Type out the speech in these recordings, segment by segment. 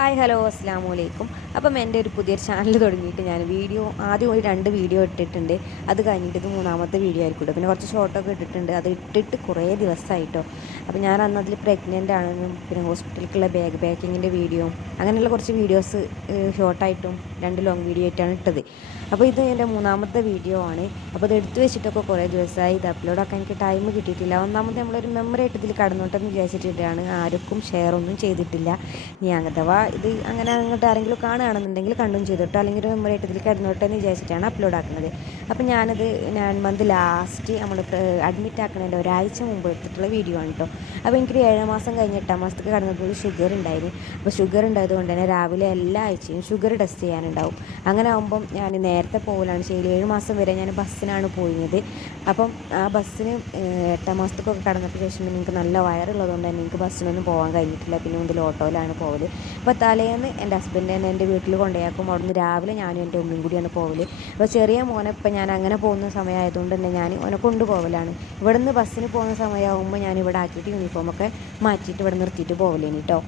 Hi hello അസ്സാം വലൈക്കും അപ്പം എന്റെ ഒരു പുതിയ ചാനൽ തുടങ്ങിയിട്ട് ഞാൻ വീഡിയോ ആദ്യം ഒരു രണ്ട് വീഡിയോ ഇട്ടിട്ടുണ്ട്. അത് കഴിഞ്ഞിട്ട് ഇത് മൂന്നാമത്തെ വീഡിയോ ആയിരിക്കും പിന്നെ കുറച്ച് ഷോർട്ടൊക്കെ ഇട്ടിട്ടുണ്ട്. അത് ഇട്ടിട്ട് കുറേ ദിവസമായിട്ടോ. അപ്പോൾ ഞാൻ അന്ന് അതിൽ പ്രഗ്നന്റ് ആണെന്നും പിന്നെ ഹോസ്പിറ്റലിലേക്കുള്ള ബാഗ് പാക്കിങ്ങിന്റെ വീഡിയോ അങ്ങനെയുള്ള കുറച്ച് വീഡിയോസ് ഷോർട്ടായിട്ടും രണ്ട് ലോങ് വീഡിയോ ആയിട്ടാണ് ഇട്ടത്. അപ്പോൾ ഇത് എന്റെ മൂന്നാമത്തെ വീഡിയോ ആണ്. അപ്പോൾ ഇത് എടുത്തു വെച്ചിട്ടൊക്കെ കുറേ ദിവസമായി ഇത് അപ്ലോഡാക്കാൻ എനിക്ക് ടൈം കിട്ടിയിട്ടില്ല. ഒന്നാമത് നമ്മളൊരു മെമ്മറി ആയിട്ട് ഇതിൽ കടന്നോട്ടെന്ന് വിചാരിച്ചിട്ടാണ് ആർക്കും ഷെയർ ഒന്നും ചെയ്തിട്ടില്ല. ഇനി അഥവാ ഇത് അങ്ങനെ അങ്ങോട്ട് ആരെങ്കിലും കാണുകയാണെന്നുണ്ടെങ്കിൽ കണ്ടും ചെയ്തിട്ടോ. അല്ലെങ്കിൽ ഒരു മെമ്മറി ആയിട്ട് ഇതിൽ കടന്നോട്ടെന്ന് വിചാരിച്ചിട്ടാണ് അപ്ലോഡ് ആക്കുന്നത്. അപ്പോൾ ഞാനത് നയൻ മന്ത് ലാസ്റ്റ് നമ്മൾ അഡ്മിറ്റ് ആക്കുന്നതിന്റെ ഒരാഴ്ച മുമ്പ് എടുത്തിട്ടുള്ള വീഡിയോ ആണ് കേട്ടോ അപ്പോൾ എനിക്കൊരു ഏഴാം മാസം കഴിഞ്ഞ് എട്ടാം മാസത്തേക്ക് കടന്നപ്പോൾ ഷുഗർ ഉണ്ടായിരുന്നു. അപ്പോൾ ഷുഗർ ഉണ്ടായത് കൊണ്ട് തന്നെ രാവിലെ എല്ലാ ആഴ്ചയും ഷുഗർ ടെസ്റ്റ് ചെയ്യാനുണ്ടാവും അങ്ങനെ ആകുമ്പം ഞാൻ നേരത്തെ പോകലാണ് ചെയ്യൽ ഏഴ് മാസം വരെ ഞാൻ ബസ്സിനാണ് പോയിരുന്നത്. അപ്പം ആ ബസ്സിന് എട്ടാം മാസത്തേക്കൊക്കെ കടന്നപ്പോൾ ശേഷം എനിക്ക് നല്ല വയറുള്ളതുകൊണ്ട് തന്നെ എനിക്ക് ബസ്സിനൊന്നും പോകാൻ കഴിഞ്ഞിട്ടില്ല. പിന്നെ മുതൽ ഓട്ടോയിലാണ് പോകൽ അപ്പോൾ തലേന്ന് എന്റെ ഹസ്ബൻഡ് തന്നെ എന്റെ വീട്ടിൽ കൊണ്ടുപോയാക്കും. അവിടുന്ന് രാവിലെ ഞാനും എന്റെ ഉമ്മയും കൂടിയാണ് പോകൽ അപ്പോൾ ചെറിയ മോനെ ഇപ്പം ഞാൻ അങ്ങനെ പോകുന്ന സമയമായതുകൊണ്ട് തന്നെ ഞാൻ ഓനെ കൊണ്ടുപോകലാണ് ഇവിടുന്ന് ബസ്സിന് പോകുന്ന സമയമാകുമ്പോൾ ഞാൻ ഇവിടെ ആക്കിയിട്ട് യൂണിഫോമൊക്കെ മാറ്റിയിട്ട് ഇവിടെ നിർത്തിയിട്ട് പോകലേനി കേട്ടോ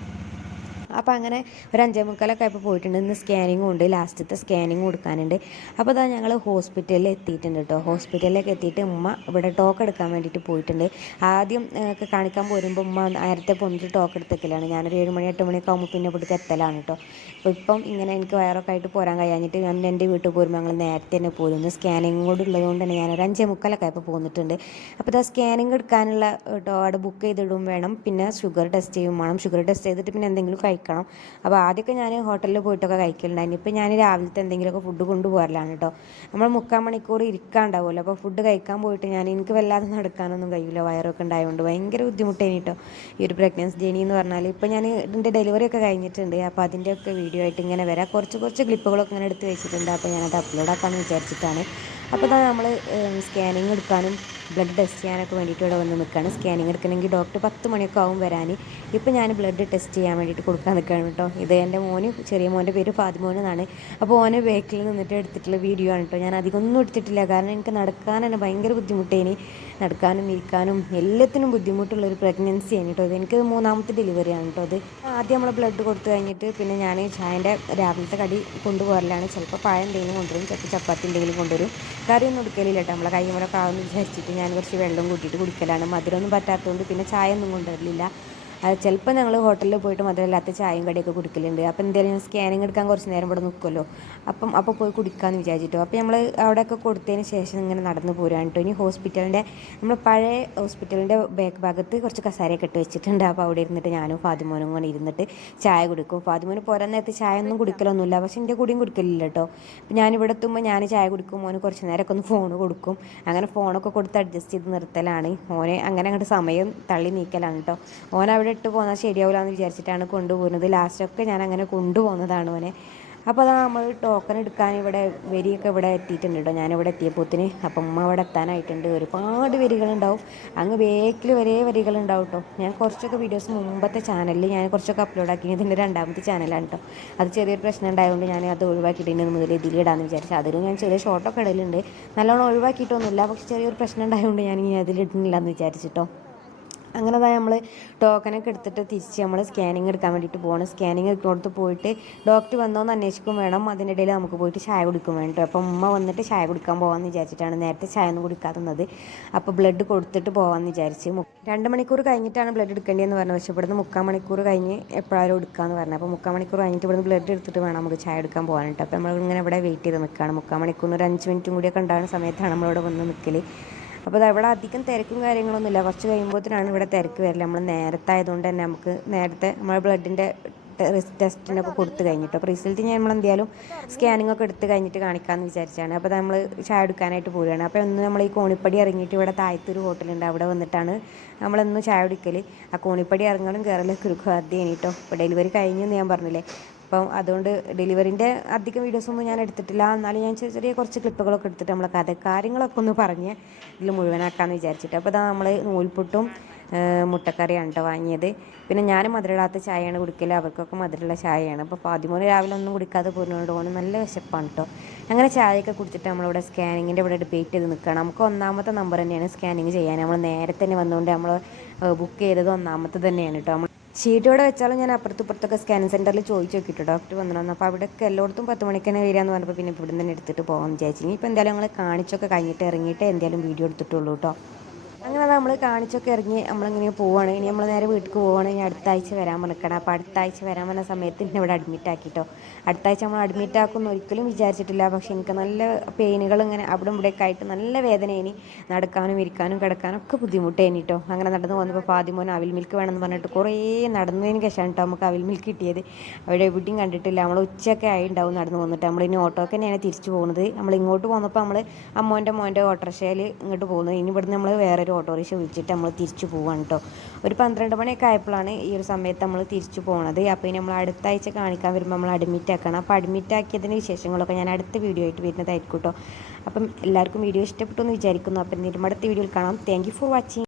അപ്പോൾ അങ്ങനെ ഒരു അഞ്ചേ മുക്കാലൊക്കെ ആയപ്പോൾ പോയിട്ടുണ്ട്. ഇന്ന് സ്കാനിങ്ങും ഉണ്ട്. ലാസ്റ്റത്തെ സ്കാനിങ് കൊടുക്കാനുണ്ട്. അപ്പോൾ അതാ ഞങ്ങൾ ഹോസ്പിറ്റലിൽ എത്തിയിട്ടുണ്ട് കേട്ടോ ഹോസ്പിറ്റലിലേക്ക് എത്തിയിട്ട് ഉമ്മ ഇവിടെ ടോക്ക് എടുക്കാൻ വേണ്ടിയിട്ട് പോയിട്ടുണ്ട്. ആദ്യം ഒക്കെ കാണിക്കാൻ പോരുമ്പോൾ ഉമ്മ നേരത്തെ പോന്നിട്ട് ടോക്ക് എടുത്തേക്കലാണ്. ഞാനൊരു ഏഴ് മണി എട്ട് മണിയൊക്കെ ആകുമ്പോൾ പിന്നെ ഇവിടുത്തെ എത്തലാണ് കേട്ടോ അപ്പോൾ ഇപ്പം ഇങ്ങനെ എനിക്ക് വയറൊക്കെ ആയിട്ട് പോരാൻ കഴിയാഞ്ഞിട്ട് ഞാൻ എന്റെ വീട്ടിൽ പോരുമ്പോൾ ഞങ്ങൾ നേരത്തെ തന്നെ പോരുന്നു സ്കാനിങ് കൂടെ ഉള്ളതുകൊണ്ട് തന്നെ ഞാനൊരു അഞ്ചേ മുക്കാലൊക്കെ ആയപ്പോൾ പോന്നിട്ടുണ്ട്. അപ്പോൾ ഇതാ സ്കാനിങ് എടുക്കാനുള്ള കേട്ടോ അവിടെ ബുക്ക് ചെയ്തിടും വേണം. പിന്നെ ഷുഗർ ടെസ്റ്റ് ചെയ്യും വേണം. ഷുഗർ ടെസ്റ്റ് ചെയ്തിട്ട് പിന്നെ എന്തെങ്കിലും കഴിക്കണം. അപ്പോൾ ആദ്യമൊക്കെ ഞാൻ ഹോട്ടലിൽ പോയിട്ടൊക്കെ കഴിക്കലുണ്ടായിരുന്നു. ഇപ്പോൾ ഞാൻ രാവിലത്തെ എന്തെങ്കിലുമൊക്കെ ഫുഡ് കൊണ്ടുപോകാറിലാണ് കേട്ടോ നമ്മൾ മുക്കാൽ മണിക്കൂർ ഇരിക്കാണ്ടാവുമല്ലോ. അപ്പോൾ ഫുഡ് കഴിക്കാൻ പോയിട്ട് ഞാൻ എനിക്ക് വല്ലാതെ നടക്കാനൊന്നും കഴിയില്ല വയറൊക്കെ ഉണ്ടായതുകൊണ്ട് ഭയങ്കര ബുദ്ധിമുട്ടേനി കേട്ടോ ഈ ഒരു പ്രഗ്നൻസി ജേണി എന്ന് പറഞ്ഞാൽ ഇപ്പോൾ ഞാൻ ഇതിന്റെ ഡെലിവറി ഒക്കെ കഴിഞ്ഞിട്ടുണ്ട്. അപ്പോൾ അതിന്റെയൊക്കെ വീഡിയോ ആയിട്ട് ഇങ്ങനെ വരാം. കുറച്ച് കുറച്ച് ക്ലിപ്പുകളൊക്കെ ഇങ്ങനെ എടുത്ത് വെച്ചിട്ടുണ്ട്. അപ്പോൾ ഞാനത് അപ്ലോഡ് ആക്കാമെന്ന് വിചാരിച്ചിട്ടാണ്. അപ്പോൾ ഇതാ നമ്മൾ സ്കാനിങ് എടുക്കാനും ബ്ലഡ് ടെസ്റ്റ് ചെയ്യാനൊക്കെ വേണ്ടിയിട്ട് ഇവിടെ വന്ന് നിൽക്കുകയാണ് സ്കാനിങ് എടുക്കണമെങ്കിൽ ഡോക്ടർ പത്ത് മണിയൊക്കെ ആവും വരാൻ ഇപ്പോൾ ഞാൻ ബ്ലഡ് ടെസ്റ്റ് ചെയ്യാൻ വേണ്ടിയിട്ട് കൊടുക്കാൻ നിൽക്കുകയാണ് കേട്ടോ. ഇത് എന്റെ മോന് ചെറിയ മോന്റെ പേര് ഫാദിമോൻ എന്നാണ്. അപ്പോൾ ഓനെ ബേക്കിൽ നിന്നിട്ട് എടുത്തിട്ടുള്ള വീഡിയോ ആണ് കേട്ടോ. ഞാൻ അധികം ഒന്നും എടുത്തിട്ടില്ല. കാരണം എനിക്ക് നടക്കാൻ തന്നെ ഭയങ്കര ബുദ്ധിമുട്ടേനി. നടക്കാനും ഇരിക്കാനും എല്ലാത്തിനും ബുദ്ധിമുട്ടുള്ളൊരു പ്രഗ്നൻസി ആണ് കേട്ടോ എനിക്ക് മൂന്നാമത്തെ ഡെലിവറിയാണ് കേട്ടോ അത് ആദ്യം നമ്മൾ ബ്ലഡ് കൊടുത്തു കഴിഞ്ഞിട്ട് പിന്നെ ഞാൻ ചായന്റെ രാവിലത്തെ കടി കൊണ്ടുപോകലാണ് ചിലപ്പോൾ പഴം എന്തെങ്കിലും കൊണ്ടുവരും ചിലപ്പോൾ ചപ്പാത്തി എന്തെങ്കിലും കൊണ്ടുവരും. കറിയൊന്നും എടുക്കലില്ല കേട്ടോ. നമ്മളെ കൈമലൊക്കെ ആവുമെന്ന് വിചാരിച്ചിട്ട് ഞാൻ കുറച്ച് വെള്ളം കൂട്ടിയിട്ട് കുടിക്കലാണ്. മധുരമൊന്നും പറ്റാത്തതുകൊണ്ട് പിന്നെ ചായ ഒന്നും കൊണ്ടുവരലില്ല. അത് ചിലപ്പോൾ ഞങ്ങൾ ഹോട്ടലിൽ പോയിട്ട് മധുരമില്ലാത്ത ചായയും കടിയൊക്കെ കുടിക്കലുണ്ട്. അപ്പോൾ എന്തായാലും സ്കാനിങ് എടുക്കാൻ കുറച്ച് നേരം ഇവിടെ നിൽക്കുമല്ലോ അപ്പം അപ്പോൾ പോയി കുടിക്കാമെന്ന് വിചാരിച്ചിട്ടോ. അപ്പോൾ നമ്മൾ അവിടെയൊക്കെ കൊടുത്തതിന് ശേഷം ഇങ്ങനെ നടന്നു പോരാൻ കേട്ടോ ഇനി ഹോസ്പിറ്റലിന്റെ നമ്മൾ പഴയ ഹോസ്പിറ്റലിന്റെ ബാക്ക് ഭാഗത്ത് കുറച്ച് കസാരയൊക്കെ ഇട്ട് വെച്ചിട്ടുണ്ട്. അപ്പോൾ അവിടെ ഇരുന്നിട്ട് ഞാനും ഫാദിമോനും കൂടെ ഇരുന്നിട്ട് ചായ കുടിക്കും. ഫാദിമോന് പോരാൻ നേരത്ത് ചായ ഒന്നും കുടിക്കലൊന്നുമില്ല. പക്ഷേ എന്റെ കൂടിയും കുടിക്കലില്ല കേട്ടോ അപ്പോൾ ഞാനിവിടെ എത്തുമ്പോൾ ഞാൻ ചായ കുടിക്കും. മോന് കുറച്ച് നേരമൊക്കെ ഒന്ന് ഫോൺ കൊടുക്കും. അങ്ങനെ ഫോണൊക്കെ കൊടുത്ത് അഡ്ജസ്റ്റ് ചെയ്ത് നിർത്തലാണ്. മോനെ അങ്ങനെ അങ്ങോട്ട് സമയം തള്ളി നീക്കലാണ് കേട്ടോ അവിടെ ഇട്ട് പോന്നാൽ ശരിയാവില്ല എന്ന് വിചാരിച്ചിട്ടാണ് കൊണ്ടുപോകുന്നത് ലാസ്റ്റൊക്കെ ഞാൻ അങ്ങനെ കൊണ്ടുപോകുന്നതാണ് അവനെ അപ്പോൾ അതാ നമ്മൾ ടോക്കൺ എടുക്കാൻ ഇവിടെ വരിയൊക്കെ ഇവിടെ എത്തിയിട്ടുണ്ട് കേട്ടോ ഞാനിവിടെ എത്തിയപ്പോത്തിന് അപ്പം ഉമ്മ അവിടെ എത്താനായിട്ടുണ്ട്. ഒരുപാട് വരികളുണ്ടാവും. അങ്ങ് ബേക്കിൽ വരെ വരികളുണ്ടാവും കേട്ടോ ഞാൻ കുറച്ചൊക്കെ വീഡിയോസ് മുമ്പത്തെ ചാനലിൽ ഞാൻ കുറച്ചൊക്കെ അപ്ലോഡ് ആക്കി ഇതിന്റെ രണ്ടാമത്തെ ചാനലാണ് കേട്ടോ അത് ചെറിയൊരു പ്രശ്നം ഉണ്ടായതുകൊണ്ട് ഞാൻ അത് ഒഴിവാക്കിയിട്ട് ഇനി മുതൽ ഇതിലിടാമെന്ന് വിചാരിച്ചു. അതിൽ ഞാൻ ചെറിയ ഷോർട്ടൊക്കെ ഇടലുണ്ട്. നല്ലോണം ഒഴിവാക്കിയിട്ടൊന്നുമില്ല. പക്ഷെ ചെറിയൊരു പ്രശ്നം ഉണ്ടായതുകൊണ്ട് ഞാൻ ഇനി അതിലിടുന്നില്ല എന്ന് വിചാരിച്ചിട്ടോ അങ്ങനെ അതായത് നമ്മൾ ടോക്കനൊക്കെ എടുത്തിട്ട് തിരിച്ച് നമ്മൾ സ്കാനിങ് എടുക്കാൻ വേണ്ടിയിട്ട് പോകണം സ്കാനിങ് എടുക്കുന്നിടത്ത് പോയിട്ട് ഡോക്ടർ വന്നോന്ന് അന്വേഷിക്കും വേണം. അതിനിടയിൽ നമുക്ക് പോയിട്ട് ചായ കുടിക്കും വേണ്ടോ അപ്പം ഉമ്മ വന്നിട്ട് ചായ കുടിക്കാൻ പോകാമെന്ന് വിചാരിച്ചിട്ടാണ് നേരത്തെ ചായ ഒന്നും കുടിക്കാതുന്നത് അപ്പോൾ ബ്ലഡ് കൊടുത്തിട്ട് പോകാമെന്ന് വിചാരിച്ച് രണ്ട് മണിക്കൂർ കഴിഞ്ഞിട്ടാണ് ബ്ലഡ് എടുക്കേണ്ടതെന്ന് പറഞ്ഞത്. പക്ഷേ ഇവിടുന്ന് മുക്കാൽ മണിക്കൂർ കഴിഞ്ഞ് എപ്പോഴും എടുക്കാമെന്ന് പറഞ്ഞു അപ്പോൾ മുക്കാൽ മണിക്കൂർ കഴിഞ്ഞിട്ട് ഇവിടുന്ന് ബ്ലഡ് എടുത്തിട്ട് വേണം നമുക്ക് ചായ എടുക്കാൻ പോകാനായിട്ട് അപ്പോൾ നമ്മൾ ഇങ്ങനെ ഇവിടെ വെയിറ്റ് ചെയ്ത് നിൽക്കുകയാണ് മുക്കാൽ മണിക്കൂറിന് ഒരു അഞ്ച് മിനിറ്റും കൂടിയൊക്കെ ഉണ്ടാകുന്ന സമയത്താണ് നമ്മളിവിടെ വന്ന് നിൽക്കൽ അപ്പോൾ അത് ഇവിടെ അധികം തിരക്കും കാര്യങ്ങളൊന്നുമില്ല. കുറച്ച് കഴിയുമ്പോഴത്തേനാണ് ഇവിടെ തിരക്ക് വരില്ല നമ്മൾ നേരത്തെ ആയതുകൊണ്ട് തന്നെ നമുക്ക് നേരത്തെ നമ്മുടെ ബ്ലഡിന്റെ ടെസ്റ്റിനൊക്കെ കൊടുത്തു കഴിഞ്ഞിട്ട്? അപ്പോൾ റിസൾട്ട് ഞാൻ നമ്മൾ എന്തായാലും സ്കാനിങ് ഒക്കെ എടുത്ത് കഴിഞ്ഞിട്ട് കാണിക്കാമെന്ന് വിചാരിച്ചാണ്. അപ്പോൾ നമ്മൾ ചായ എടുക്കാനായിട്ട് പോവുകയാണ്. അപ്പോൾ ഒന്ന് നമ്മൾ ഈ കോണിപ്പടി ഇറങ്ങിയിട്ട് ഇവിടെ താഴത്തൊരു ഹോട്ടലുണ്ട്. അവിടെ വന്നിട്ടാണ് നമ്മളെന്ന് ചായ കുടിക്കൽ ആ കോണിപ്പടി ഇറങ്ങലും കയറലൊക്കെ ഒരു ആദ്യം കേട്ടോ ഇപ്പോൾ ഡെലിവറി കഴിഞ്ഞു എന്ന് ഞാൻ പറഞ്ഞില്ലേ. അപ്പം അതുകൊണ്ട് ഡെലിവറിന്റെ അധികം വീഡിയോസൊന്നും ഞാൻ എടുത്തിട്ടില്ല. എന്നാലും ഞാൻ ചെറിയ ചെറിയ കുറച്ച് ക്ലിപ്പുകളൊക്കെ എടുത്തിട്ട് നമ്മളെ കഥ കാര്യങ്ങളൊക്കെ ഒന്ന് പറഞ്ഞ് ഇതിൽ മുഴുവനാക്കാമെന്ന് വിചാരിച്ചിട്ട്. അപ്പോൾ ഇതാ നമ്മൾ നൂൽപുട്ടും മുട്ടക്കറിയാണ് കേട്ടോ വാങ്ങിയത്. പിന്നെ ഞാൻ മധുരമിടാത്ത ചായയാണ് കുടിക്കൽ അവർക്കൊക്കെ മധുരമുള്ള ചായയാണ്. അപ്പോൾ ഫാദിമോന് രാവിലെ ഒന്നും കുടിക്കാതെ പോരുന്നതുകൊണ്ട് ഓണം നല്ല വിശപ്പാണ് കേട്ടോ. അങ്ങനെ ചായയൊക്കെ കുടിച്ചിട്ട് നമ്മളിവിടെ സ്കാനിങ്ങിന്റെ ഇവിടെ ഡിബേറ്റ് ചെയ്ത് നിൽക്കണം നമുക്ക് ഒന്നാമത്തെ നമ്പർ തന്നെയാണ് സ്കാനിങ് ചെയ്യാൻ. നമ്മൾ നേരെ തന്നെ വന്നുകൊണ്ട് നമ്മൾ ബുക്ക് ചെയ്തത് ഒന്നാമത്തെ തന്നെയാണ് കേട്ടോ. നമ്മൾ ഷീറ്റ് ഇവിടെ വെച്ചാലും ഞാൻ അപ്പുറത്തും ഇപ്പുറത്തൊക്കെ സ്കാനിങ് സെന്ററിൽ ചോദിച്ചു നോക്കിയിട്ട്. ഡോക്ടർ വന്നിരുന്നു. അപ്പോൾ അവിടെയൊക്കെ എല്ലായിടത്തും പത്ത് മണിക്ക് തന്നെ വരികയെന്ന് പറഞ്ഞപ്പോൾ പിന്നെ ഇവിടെ തന്നെ എടുത്തിട്ട് പോകാമെന്ന് വിചാരിച്ചു. ഇനിയിപ്പോൾ എന്തായാലും ഞങ്ങൾ കാണിച്ചൊക്കെ കഴിഞ്ഞിട്ട് ഇറങ്ങിയിട്ട് എന്തായാലും വീഡിയോ എടുത്തിട്ടുള്ളൂ കേട്ടോ അങ്ങനെ നമ്മൾ കാണിച്ചൊക്കെ ഇറങ്ങി നമ്മളിങ്ങനെ പോവാണ്. ഇനി നമ്മൾ നേരെ വീട്ടിൽ പോവുകയാണ് ഇനി അടുത്ത ആഴ്ച വരാൻ പറഞ്ഞിരിക്കണം. അപ്പോൾ അടുത്ത ആഴ്ച വരാൻ പറഞ്ഞ സമയത്ത് എന്നെ ഇവിടെ അഡ്മിറ്റ് ആക്കിട്ടോ. അടുത്ത ആഴ്ച നമ്മൾ അഡ്മിറ്റ് ആക്കുമെന്ന് ഒരിക്കലും വിചാരിച്ചിട്ടില്ല. പക്ഷേ എനിക്ക് നല്ല പെയിനുകൾ ഇങ്ങനെ അവിടെ ഇവിടെയൊക്കെ ആയിട്ട് നല്ല വേദന ഇനി നടക്കാനും ഇരിക്കാനും കിടക്കാനും ഒക്കെ ബുദ്ധിമുട്ടേനി കേട്ടോ അങ്ങനെ നടന്നു വന്നപ്പോൾ ഫാദിമോൻ അവിൽ മിൽക്ക് വേണമെന്ന് പറഞ്ഞിട്ട് കുറേ നടന്നതിന് ശേഷമാണ് കേട്ടോ നമുക്ക് അവിൽ മിൽക്ക് കിട്ടിയത്. അവിടെ എവിടെയും കണ്ടിട്ടില്ല. നമ്മൾ ഉച്ചയൊക്കെ ആയി ഉണ്ടാവും നടന്നു വന്നിട്ട്. നമ്മൾ ഇനി ഓട്ടോക്ക് തന്നെയാണ് തിരിച്ചു പോകുന്നത് നമ്മൾ ഇങ്ങോട്ട് പോകുന്നപ്പോൾ നമ്മൾ അമ്മോന്റെ മോന്റെ ഓട്ടോറിക്ഷയിൽ ഇങ്ങോട്ട് പോകുന്നത്. ഇനി ഇവിടുന്ന് നമ്മൾ വേറൊരു ഓട്ടോറിക്ഷ വിളിച്ചിട്ട് നമ്മൾ തിരിച്ചു പോവാണ് കേട്ടോ ഒരു പന്ത്രണ്ട് മണിയൊക്കെ ആയപ്പോഴാണ് ഈ ഒരു സമയത്ത് നമ്മൾ തിരിച്ചു പോകുന്നത് അപ്പോൾ ഇനി നമ്മൾ അടുത്ത ആഴ്ച കാണിക്കാൻ വരുമ്പോൾ നമ്മൾ അഡ്മിറ്റ് ആക്കണം. അപ്പോൾ അഡ്മിറ്റ് ആക്കിയതിന് വിശേഷങ്ങളൊക്കെ ഞാൻ അടുത്ത വീഡിയോ ആയിട്ട് വരുന്നതായിരിക്കും കേട്ടോ അപ്പം എല്ലാവർക്കും വീഡിയോ ഇഷ്ടപ്പെട്ടു എന്ന് വിചാരിക്കുന്നു. അപ്പം അടുത്ത വീഡിയോയിൽ കാണാം. Thank for watching